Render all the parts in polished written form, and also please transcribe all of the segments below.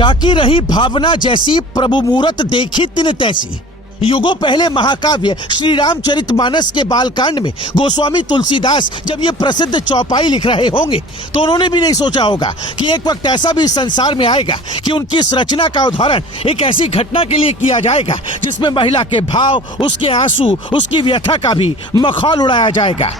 जाकी रही भावना जैसी, प्रभु मूरत देखी तिन तैसी। युगों पहले महाकाव्य श्री रामचरितमानस के बालकांड में गोस्वामी तुलसीदास जब ये प्रसिद्ध चौपाई लिख रहे होंगे तो उन्होंने भी नहीं सोचा होगा कि एक वक्त ऐसा भी संसार में आएगा कि उनकी इस रचना का उदाहरण एक ऐसी घटना के लिए किया जाएगा जिसमें महिला के भाव, उसके आंसू, उसकी व्यथा का भी मखौल उड़ाया जाएगा।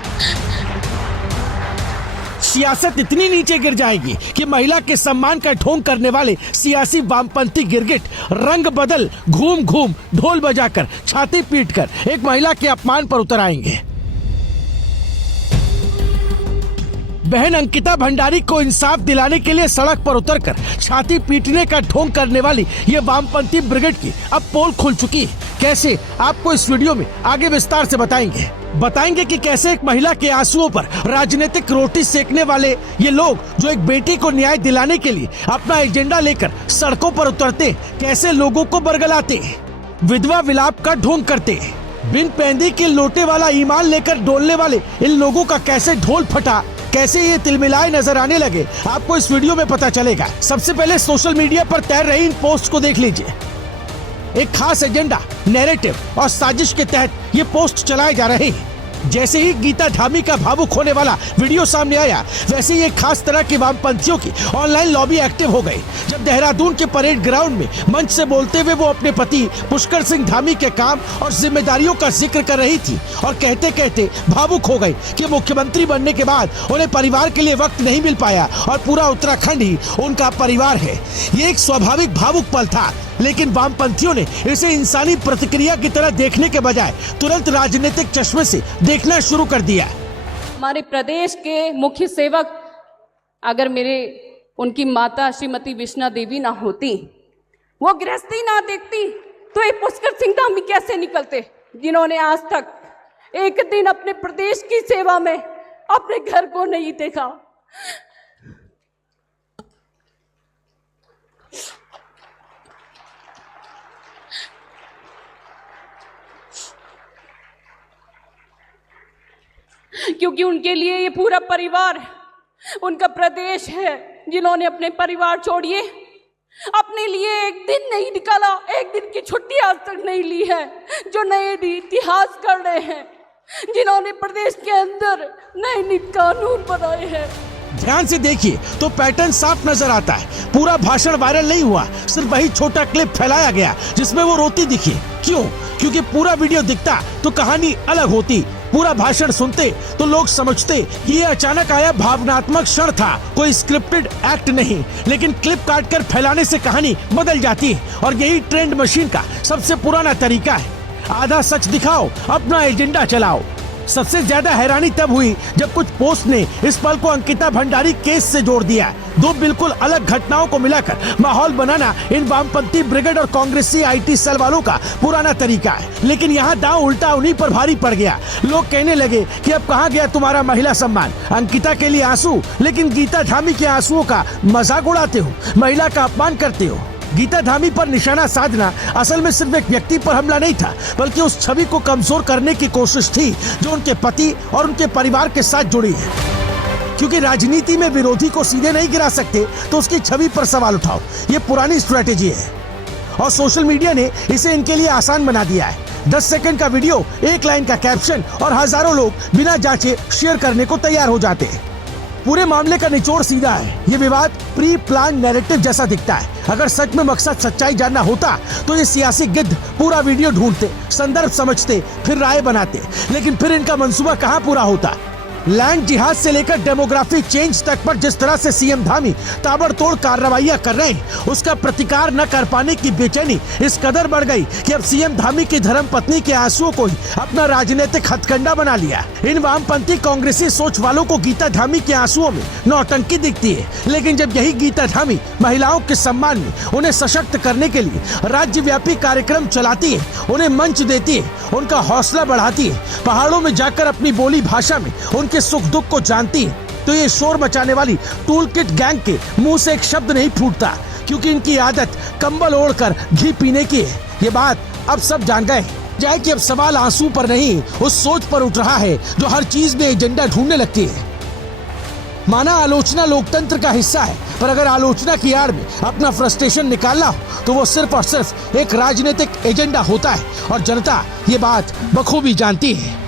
सियासत इतनी नीचे गिर जाएगी कि महिला के सम्मान का ढोंग करने वाले सियासी वामपंथी गिरगिट रंग बदल घूम घूम ढोल बजाकर छाती पीटकर एक महिला के अपमान पर उतर आएंगे। बहन अंकिता भंडारी को इंसाफ दिलाने के लिए सड़क पर उतरकर छाती पीटने का ढोंग करने वाली ये वामपंथी ब्रिगेड की अब पोल खुल चुकी है। कैसे, आपको इस वीडियो में आगे विस्तार से बताएंगे कि कैसे एक महिला के आंसुओं पर राजनीतिक रोटी सेकने वाले ये लोग जो एक बेटी को न्याय दिलाने के लिए अपना एजेंडा लेकर सड़कों पर उतरते, कैसे लोगों को बरगलाते, विधवा विलाप का ढोंग करते, बिन पैंदी के लोटे वाला ईमान लेकर डोलने वाले इन लोगों का कैसे ढोल फटा, कैसे ये तिलमिलाए नजर आने लगे, आपको इस वीडियो में पता चलेगा। सबसे पहले सोशल मीडिया पर तैर रही इन पोस्ट को देख लीजिए। एक खास एजेंडा, नैरेटिव और साजिश के तहत ये पोस्ट चलाए जा रहे हैं। जैसे ही गीता धामी का भावुक होने वाला वीडियो सामने आया, वैसे ही एक खास तरह की वामपंथियों की ऑनलाइन लॉबी एक्टिव हो गई। जब देहरादून के परेड ग्राउंड में मंच से बोलते हुए वो अपने पति पुष्कर सिंह धामी के काम और जिम्मेदारियों का जिक्र कर रही थी और कहते कहते भावुक हो गई कि मुख्यमंत्री बनने के बाद उन्हें परिवार के लिए वक्त नहीं मिल पाया और पूरा उत्तराखंड ही उनका परिवार है। ये एक स्वाभाविक भावुक पल था, लेकिन वामपंथियों ने इसे इंसानी प्रतिक्रिया की तरह देखने के बजाय तुरंत राजनीतिक चश्मे से देखना शुरू कर दिया। हमारे प्रदेश के मुख्य सेवक अगर उनकी माता श्रीमती विष्णा देवी ना होती, वो गृहस्थी ना देखती, तो ये पुष्कर सिंह धामी कैसे निकलते, जिन्होंने आज तक एक दिन अपने प्रदेश की सेवा में अपने घर को नहीं देखा। क्योंकि उनके लिए ये पूरा परिवार उनका प्रदेश है, जिन्होंने अपने परिवार छोड़िए अपने लिए एक दिन नहीं निकाला, एक दिन की छुट्टी आज तक नहीं ली है, जो नए इतिहास कर रहे हैं, जिन्होंने प्रदेश के अंदर नए नीति कानून बनाए हैं। ध्यान से देखिए तो पैटर्न साफ नजर आता है। पूरा भाषण वायरल नहीं हुआ, सिर्फ वही छोटा क्लिप फैलाया गया जिसमें वो रोती दिखी। क्यों? क्योंकि पूरा वीडियो दिखता तो कहानी अलग होती। पूरा भाषण सुनते तो लोग समझते कि ये अचानक आया भावनात्मक क्षण था, कोई स्क्रिप्टेड एक्ट नहीं। लेकिन क्लिप काटकर फैलाने से कहानी बदल जाती है और यही ट्रेंड मशीन का सबसे पुराना तरीका है। आधा सच दिखाओ, अपना एजेंडा चलाओ। सबसे ज्यादा हैरानी तब हुई जब कुछ पोस्ट ने इस पल को अंकिता भंडारी केस से जोड़ दिया। दो बिल्कुल अलग घटनाओं को मिलाकर माहौल बनाना इन वामपंथी ब्रिगेड और कांग्रेसी आईटी सेल वालों का पुराना तरीका है। लेकिन यहाँ दांव उल्टा उन्हीं पर भारी पड़ गया। लोग कहने लगे कि अब कहाँ गया तुम्हारा महिला सम्मान, अंकिता के लिए आंसू, लेकिन गीता धामी के आंसुओं का मजाक उड़ाते हो, महिला का अपमान करते हो। गीता धामी पर निशाना साधना असल में सिर्फ एक व्यक्ति पर हमला नहीं था, बल्कि उस छवि को कमजोर करने की कोशिश थी जो उनके पति और उनके परिवार के साथ जुड़ी है। क्योंकि राजनीति में विरोधी को सीधे नहीं गिरा सकते तो उसकी छवि पर सवाल उठाओ, ये पुरानी स्ट्रेटेजी है और सोशल मीडिया ने इसे इनके लिए आसान बना दिया है। 10 सेकंड का वीडियो, एक लाइन का कैप्शन और हजारों लोग बिना जांचे शेयर करने को तैयार हो जाते हैं। पूरे मामले का निचोड़ सीधा है। ये विवाद प्री प्लान नैरेटिव जैसा दिखता है। अगर सच में मकसद सच्चाई जानना होता तो ये सियासी गिद्ध पूरा वीडियो ढूंढते, संदर्भ समझते, फिर राय बनाते। लेकिन फिर इनका मंसूबा कहाँ पूरा होता? लैंड जिहाद से लेकर डेमोग्राफी चेंज तक पर जिस तरह से सीएम धामी ताबड़तोड़ कार्रवाइयां कर रहे हैं, उसका प्रतिकार न कर पाने की बेचैनी इस कदर बढ़ गई कि अब सीएम धामी की धर्मपत्नी के आंसुओं को ही अपना राजनीतिक हथकंडा बना लिया। इन वामपंथी कांग्रेसी सोच वालों को गीता धामी के आंसुओं में नौटंकी दिखती है, लेकिन जब यही गीता धामी महिलाओं के सम्मान में, उन्हें सशक्त करने के लिए राज्यव्यापी कार्यक्रम चलाती है, उन्हें मंच देती है, उनका हौसला बढ़ाती है, पहाड़ों में जाकर अपनी बोली भाषा में के सुख दुख को जानती है, तो ये शोर मचाने वाली टूल किट गैंग के मुंह से एक शब्द नहीं फूटता, क्योंकि इनकी आदत कंबल ओढ़कर घी पीने की है। ये बात अब सब जान गए जाए कि अब सवाल आंसू पर नहीं, उस सोच पर उठ रहा है जो हर चीज में एजेंडा ढूंढने लगती है। माना आलोचना लोकतंत्र का हिस्सा है, पर अगर आलोचना की आड़ में अपना फ्रस्ट्रेशन निकालना हो तो वो सिर्फ और सिर्फ एक राजनीतिक एजेंडा होता है और जनता ये बात बखूबी जानती है।